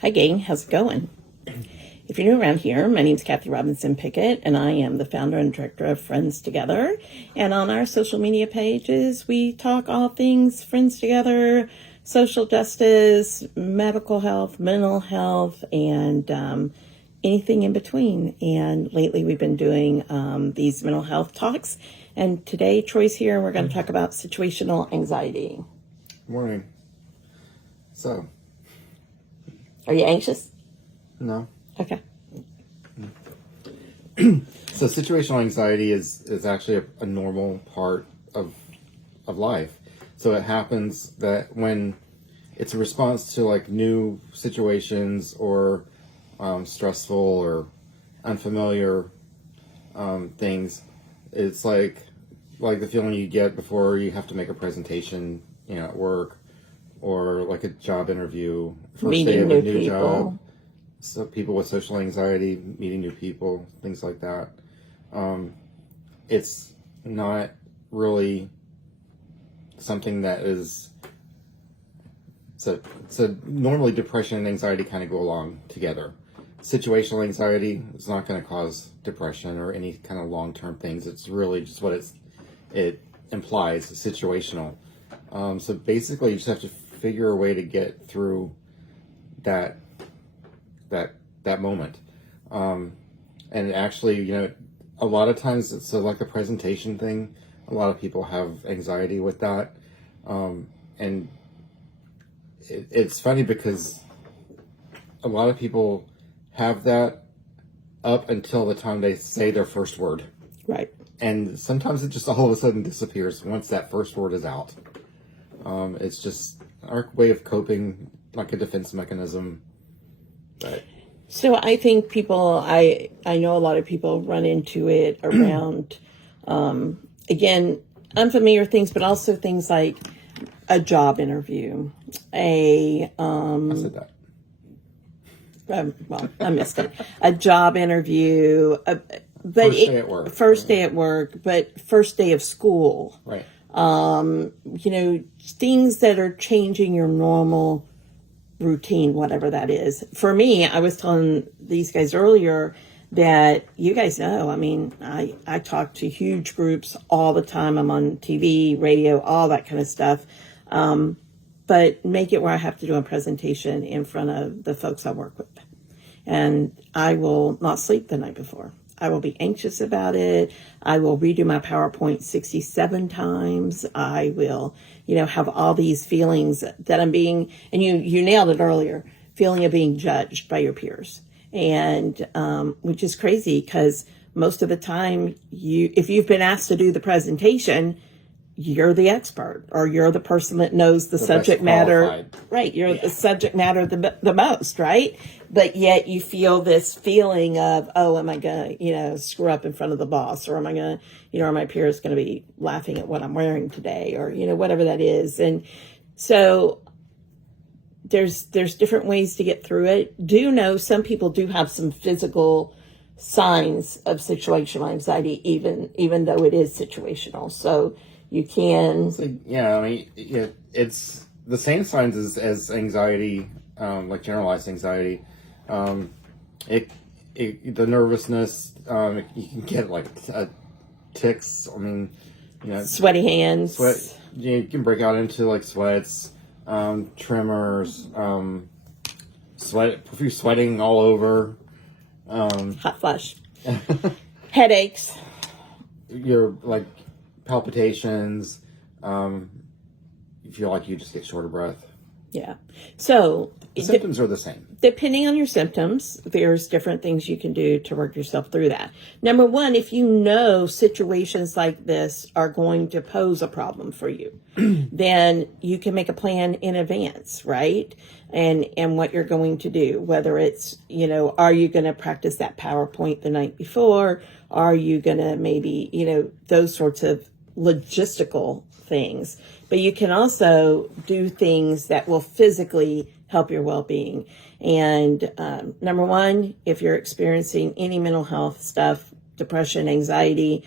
Hi gang, how's it going? If you're new around here, my name's Kathy Robinson Pickett, and I am the founder and director of Friends Together. And on our social media pages, we talk all things Friends Together, social justice, medical health, mental health, and anything in between. And lately we've been doing these mental health talks. And today Troy's here, and we're going to talk about situational anxiety. Good morning. So, are you anxious? No. Okay. So situational anxiety is actually a normal part of life. So it happens that when it's a response to like new situations or stressful or unfamiliar things, it's like the feeling you get before you have to make a presentation, at work, or like a job interview, first day of a new job. So people with social anxiety, meeting new people, things like that. It's not really something that is... So normally depression and anxiety kind of go along together. Situational anxiety is not going to cause depression or any kind of long-term things. It's really just what it implies, situational. So basically you just have to figure a way to get through that moment. And actually, a lot of times it's like a presentation thing. A lot of people have anxiety with that. And it's funny because a lot of people have that up until the time they say their first word. Right. And sometimes it just all of a sudden disappears once that first word is out. It's just our way of coping, like a defense mechanism. But so I think I know a lot of people run into it around, again, unfamiliar things, but also things like a job interview, I said that. Well, I missed it. A job interview, but First day at work. First day at work, but first day of school. Right. Things that are changing your normal routine, whatever that is. For me, I was telling these guys earlier that you guys know, I talk to huge groups all the time. I'm on TV, radio, all that kind of stuff. But make it where I have to do a presentation in front of the folks I work with. And I will not sleep the night before. I will be anxious about it. I will redo my PowerPoint 67 times. I will, have all these feelings that I'm being, and you nailed it earlier, feeling of being judged by your peers. And which is crazy because most of the time if you've been asked to do the presentation, you're the expert or you're the person that knows the subject matter. Right. You're the subject matter the most, right? But yet you feel this feeling of, oh, am I going to, screw up in front of the boss, or am I going to, are my peers going to be laughing at what I'm wearing today, or, whatever that is. And so there's different ways to get through it. Do know some people do have some physical signs of situational anxiety, even though it is situational. So you can. It's the same signs as anxiety, like generalized anxiety. The nervousness, you can get like tics. Sweaty hands. You can break out into like sweats, tremors, profuse sweating all over, hot flush, headaches. You're like palpitations. You feel like you just get short of breath. Yeah. So the symptoms are the same. Depending on your symptoms, there's different things you can do to work yourself through that. Number one, if you know situations like this are going to pose a problem for you, then you can make a plan in advance, right? And what you're going to do, whether it's, are you going to practice that PowerPoint the night before? Are you going to maybe, those sorts of logistical things. But you can also do things that will physically help your well-being. And number one, if you're experiencing any mental health stuff, depression, anxiety,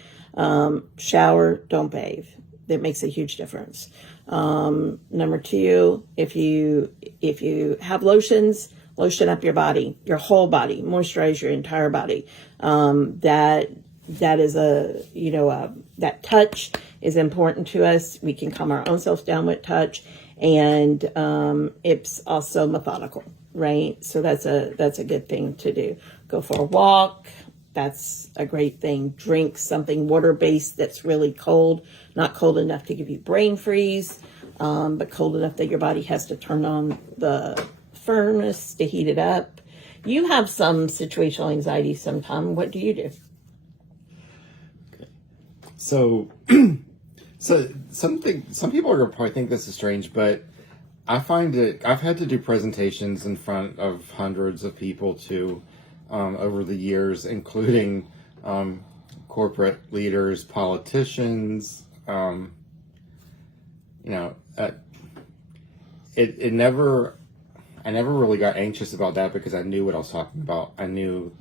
shower, don't bathe. That makes a huge difference. Number two, if you have lotions, lotion up your body, your whole body, moisturize your entire body. That is that touch is important to us. We can calm our own selves down with touch, and it's also methodical, right? So that's a good thing to do. Go for a walk. That's a great thing. Drink something water-based that's really cold, not cold enough to give you brain freeze, but cold enough that your body has to turn on the furnace to heat it up. You have some situational anxiety sometime. What do you do? So, some people are gonna probably think this is strange, but I find it. I've had to do presentations in front of hundreds of people too, over the years, including corporate leaders, politicians. It never. I never really got anxious about that because I knew what I was talking about. I mean,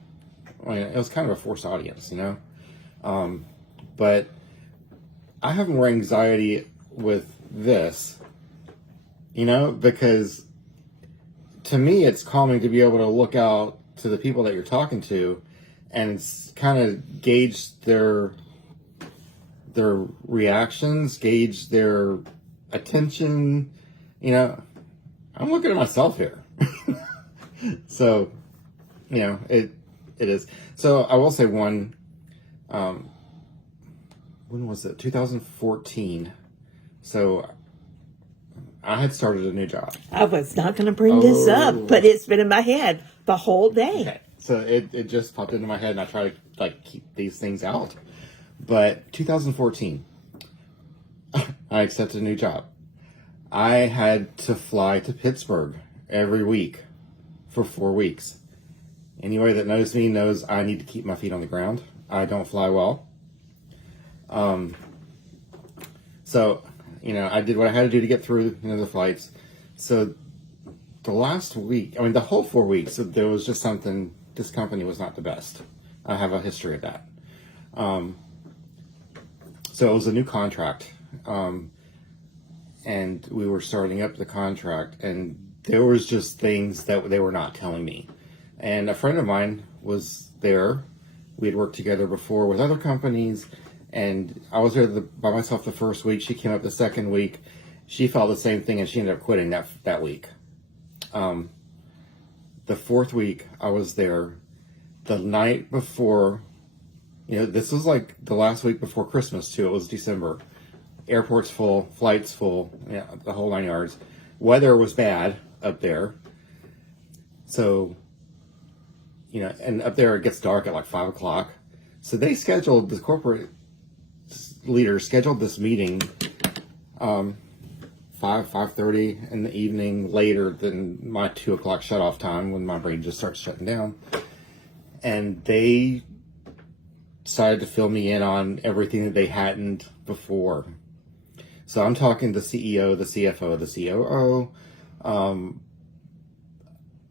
it was kind of a forced audience, but I have more anxiety with this, because to me it's calming to be able to look out to the people that you're talking to and kind of gauge their reactions, gauge their attention. I'm looking at myself here. So, it is. So I will say when was it? 2014. So I had started a new job. I was not going to bring this up, but it's been in my head the whole day. Okay. So it just popped into my head, and I try to keep these things out. But 2014, I accepted a new job. I had to fly to Pittsburgh every week for 4 weeks. Anybody that knows me knows I need to keep my feet on the ground. I don't fly well. So, I did what I had to do to get through, the flights. So the last week, the whole 4 weeks, there was just something, this company was not the best. I have a history of that. So it was a new contract. And we were starting up the contract, and there was just things that they were not telling me. And a friend of mine was there. We had worked together before with other companies, and I was there by myself the first week. She came up the second week. She felt the same thing, and she ended up quitting that week. The fourth week, I was there. The night before, this was like the last week before Christmas, too. It was December. Airport's full, flights full, the whole 9 yards. Weather was bad up there. So, and up there it gets dark at like 5 o'clock. So they scheduled, the corporate leaders scheduled this meeting 5:30 in the evening, later than my 2 o'clock shut-off time when my brain just starts shutting down. And they decided to fill me in on everything that they hadn't before. So I'm talking the CEO, the CFO, the COO,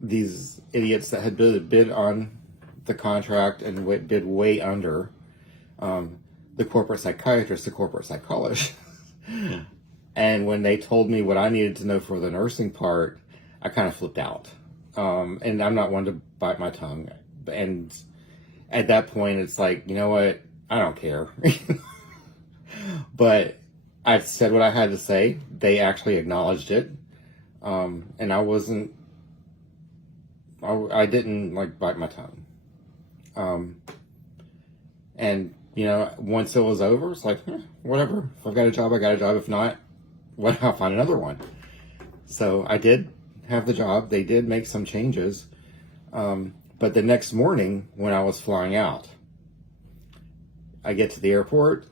these idiots that had bid on the contract and bid way under, the corporate psychiatrist, the corporate psychologist. And when they told me what I needed to know for the nursing part, I kind of flipped out. And I'm not one to bite my tongue. And at that point, it's like, you know what? I don't care. But I've said what I had to say. They actually acknowledged it. And I didn't bite my tongue. And, once it was over, it's like, whatever. If I've got a job, I got a job. If not, I'll find another one. So I did have the job. They did make some changes. But the next morning when I was flying out, I get to the airport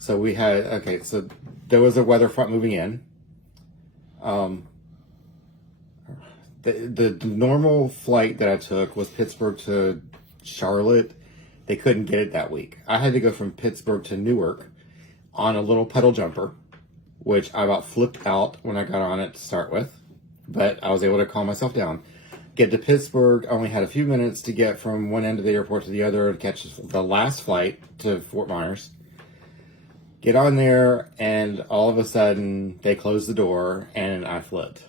so there was a weather front moving in. The normal flight that I took was Pittsburgh to Charlotte. They couldn't get it that week. I had to go from Pittsburgh to Newark on a little pedal jumper, which I about flipped out when I got on it to start with, but I was able to calm myself down. Get to Pittsburgh, only had a few minutes to get from one end of the airport to the other to catch the last flight to Fort Myers. Get on there, and all of a sudden, they closed the door, and I flipped.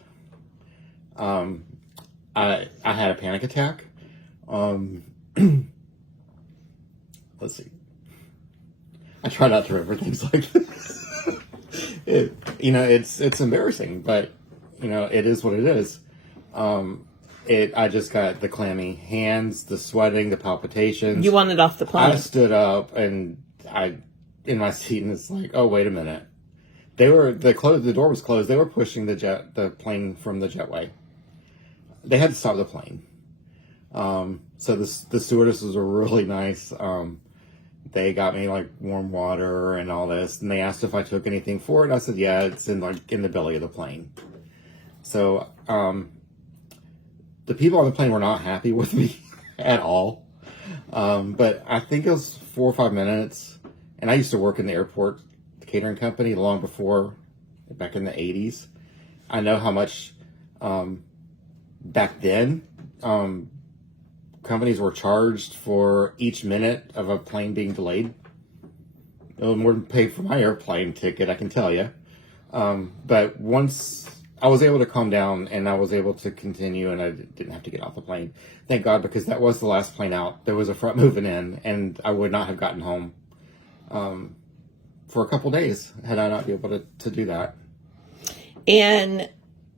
I had a panic attack. Let's see. I try not to remember things like this. It's embarrassing, but it is what it is. I just got the clammy hands, the sweating, the palpitations. You wanted off the plane. I stood up and in my seat, and it's like, oh, wait a minute. The door was closed. They were pushing the plane from the jetway. They had to stop the plane. So the stewardesses were really nice. They got me like warm water and all this, and they asked if I took anything for it. I said, yeah, it's in the belly of the plane. So, the people on the plane were not happy with me at all. But I think it was 4 or 5 minutes, and I used to work in the airport catering company long before, back in the 80s. I know how much, back then, companies were charged for each minute of a plane being delayed. It was more than paid for my airplane ticket, I can tell you. But once I was able to calm down and I was able to continue and I didn't have to get off the plane. Thank God, because that was the last plane out. There was a front moving in, and I would not have gotten home for a couple days had I not been able to do that. And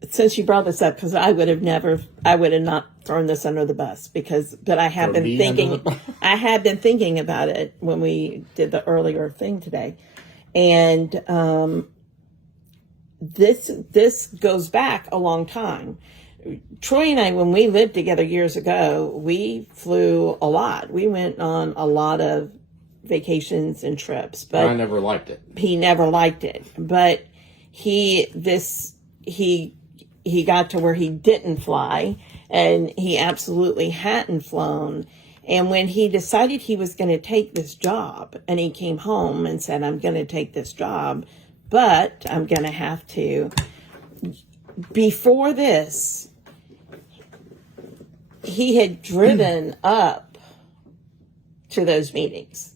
since you brought this up, because I would have not thrown this under the bus, but I have been thinking about it when we did the earlier thing today. And this goes back a long time. Troy and I, when we lived together years ago, we flew a lot. We went on a lot of vacations and trips, but I never liked it. He never liked it, but he got to where he didn't fly, and he absolutely hadn't flown. And when he decided he was going to take this job, and he came home and said, I'm going to take this job, but I'm going to have to. Before this, he had driven up to those meetings.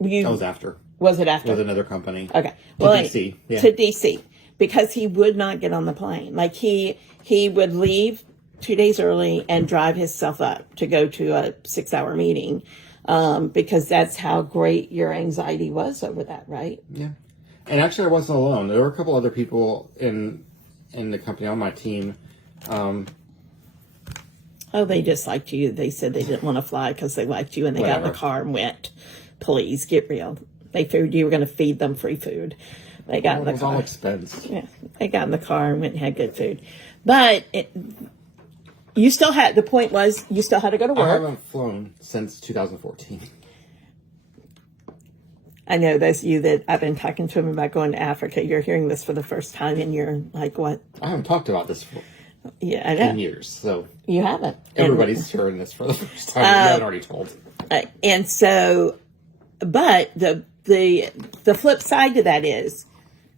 That was after. Was it after? With another company. Okay. To DC. Yeah. To DC. Because he would not get on the plane. Like he would leave 2 days early and drive himself up to go to a 6-hour meeting. Because that's how great your anxiety was over that, right? Yeah. And actually, I wasn't alone. There were a couple other people in the company on my team. They just liked you. They said they didn't want to fly because they liked you, and they got in the car and went. Please, get real. They figured you were going to feed them free food. They got in the car. It was all expense. Yeah, they got in the car and went and had good food. But you still had, the point was, you still had to go to work. I haven't flown since 2014. I know those of you that I've been talking to them about going to Africa, you're hearing this for the first time and you're like, what? I haven't talked about this for I know. 10 years, so. You haven't. Everybody's hearing this for the first time. You haven't already told. And so, but the flip side to that is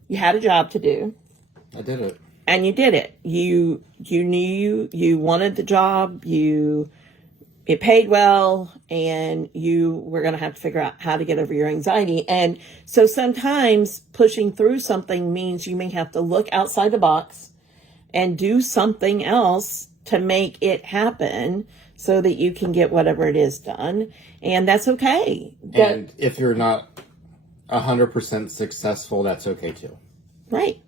you had a job to do. I did it. And you did it. You knew you wanted the job. It paid well, and you were going to have to figure out how to get over your anxiety. And so sometimes pushing through something means you may have to look outside the box and do something else to make it happen so that you can get whatever it is done. And that's okay. And if you're not 100% successful, that's okay too. Right.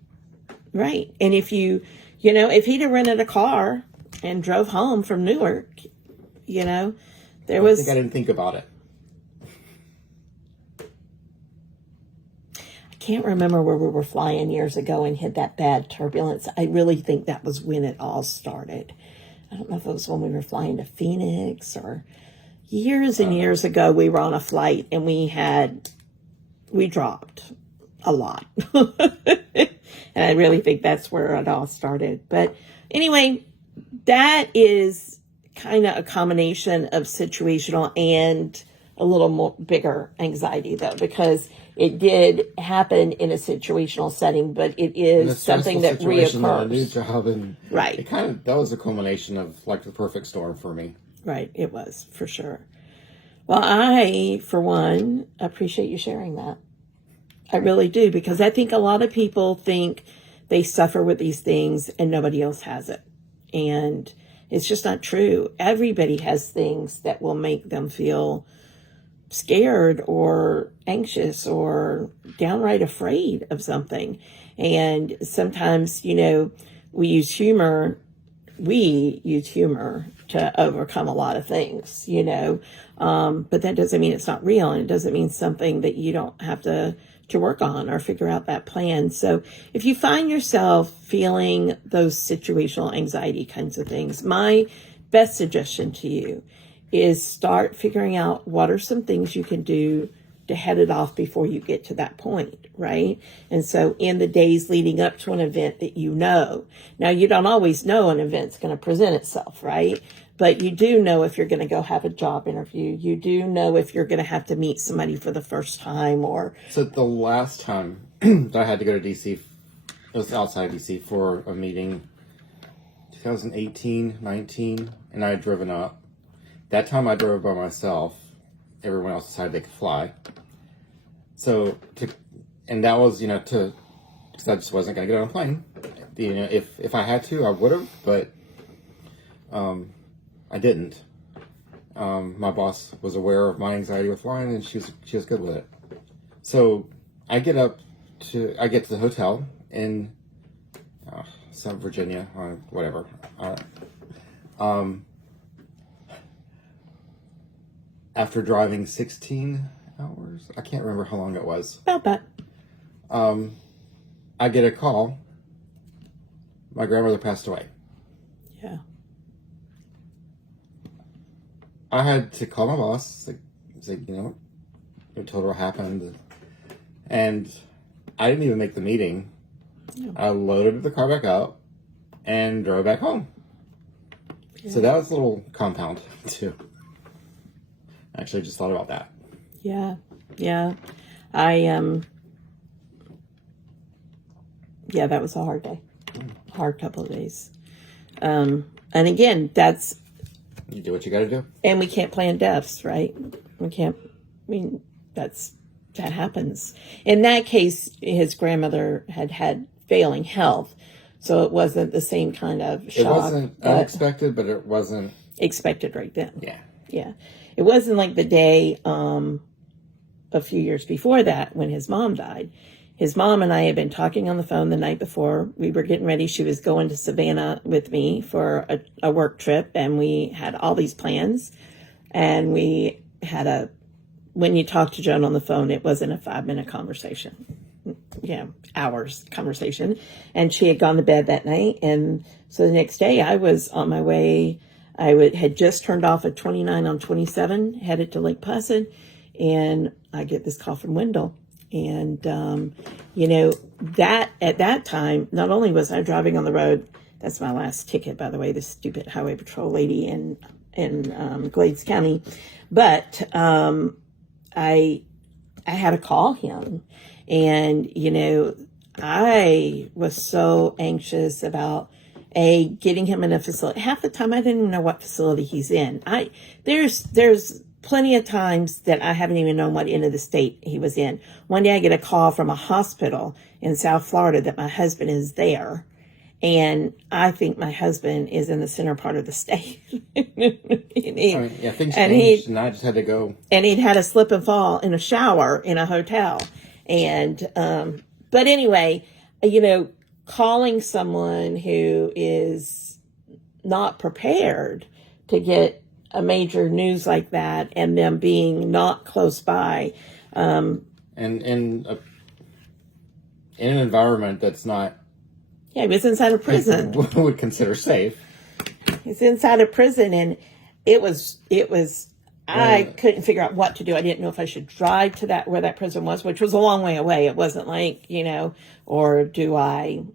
Right. And if if he'd have rented a car and drove home from Newark, I didn't think about it. I can't remember where we were flying years ago and hit that bad turbulence. I really think that was when it all started. I don't know if it was when we were flying to Phoenix or years and years ago. We were on a flight and we dropped a lot. And I really think that's where it all started. But anyway, that is kind of a combination of situational and a little more bigger anxiety, though, because it did happen in a situational setting, but it is something that reoccurs. A new job, and right. That was a culmination of like the perfect storm for me. Right, it was for sure. Well, I, for one, appreciate you sharing that. I really do, because I think a lot of people think they suffer with these things and nobody else has it. And it's just not true. Everybody has things that will make them feel scared or anxious or downright afraid of something. And sometimes, we use humor to overcome a lot of things, but that doesn't mean it's not real, and it doesn't mean something that you don't have to work on or figure out that plan. So if you find yourself feeling those situational anxiety kinds of things, my best suggestion to you is start figuring out what are some things you can do to head it off before you get to that point, right? And so in the days leading up to an event that now you don't always know an event's going to present itself, right? But you do know if you're going to go have a job interview. You do know if you're going to have to meet somebody for the first time or... So the last time that I had to go to DC, it was outside DC for a meeting, 2018, 19, and I had driven up. That time I drove by myself. Everyone else decided they could fly. And that was, because I just wasn't going to get on a plane. If I had to, I would have, but I didn't. My boss was aware of my anxiety with flying, and she was good with it. So I get to the hotel in South Virginia, or whatever. After driving 16 hours, I can't remember how long it was. About that. I get a call. My grandmother passed away. Yeah. I had to call my boss, say, I told her what happened. And I didn't even make the meeting. No. I loaded the car back up and drove back home. Yeah. So that was a little compound, too. I actually just thought about that. Yeah. That was a hard day. Hard couple of days. And again, you do what you got to do. And we can't plan deaths, right? That happens. In that case, his grandmother had failing health. So it wasn't the same kind of shock. It wasn't unexpected, but it wasn't... expected right then. Yeah. Yeah. It wasn't like the day a few years before that when his mom died. His mom and I had been talking on the phone the night before. We were getting ready. She was going to Savannah with me for a work trip, and we had all these plans. And we had when you talk to Joan on the phone, it wasn't a 5-minute conversation. Hours conversation. And she had gone to bed that night. And so the next day I was on my way. I had just turned off at 29 on 27, headed to Lake Placid, and I get this call from Wendell. And, that at that time, not only was I driving on the road, that's my last ticket, by the way, this stupid highway patrol lady in Glades County, but I had to call him. And, I was so anxious about getting him in a facility. Half the time I didn't even know what facility he's in. There's plenty of times that I haven't even known what end of the state he was in. One day I get a call from a hospital in South Florida that my husband is there. And I think my husband is in the center part of the state. Things changed, and I just had to go. And he'd had a slip and fall in a shower in a hotel. And, but anyway, calling someone who is not prepared to get a major news like that, and them being not close by, and in an environment that's not, he was inside a prison. Would consider safe. He's inside a prison, and it was. I couldn't figure out what to do. I didn't know if I should drive to where that prison was, which was a long way away. It wasn't like, or do I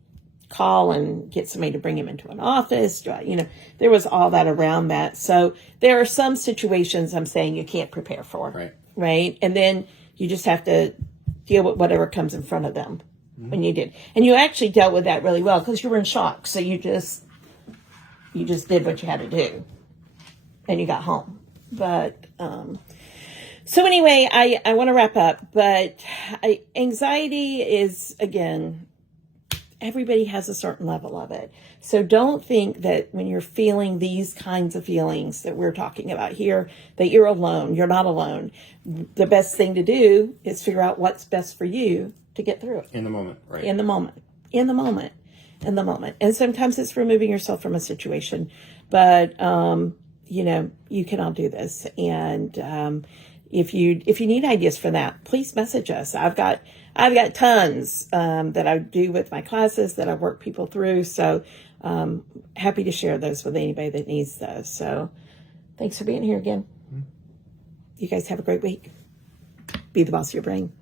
call and get somebody to bring him into an office? There was all that around that. So there are some situations I'm saying you can't prepare for. Right. And then you just have to deal with whatever comes in front of them. Mm-hmm. When you did. And you actually dealt with that really well because you were in shock. So you just did what you had to do and you got home. But, so anyway, I want to wrap up, but anxiety is, again, everybody has a certain level of it. So don't think that when you're feeling these kinds of feelings that we're talking about here, that you're alone. You're not alone. The best thing to do is figure out what's best for you to get through it. In the moment, right? In the moment. In the moment. In the moment. And sometimes it's removing yourself from a situation. But, you know, you can all do this. And if you need ideas for that, please message us. I've got tons that I do with my classes that I work people through. So happy to share those with anybody that needs those. So thanks for being here again. You guys have a great week. Be the boss of your brain.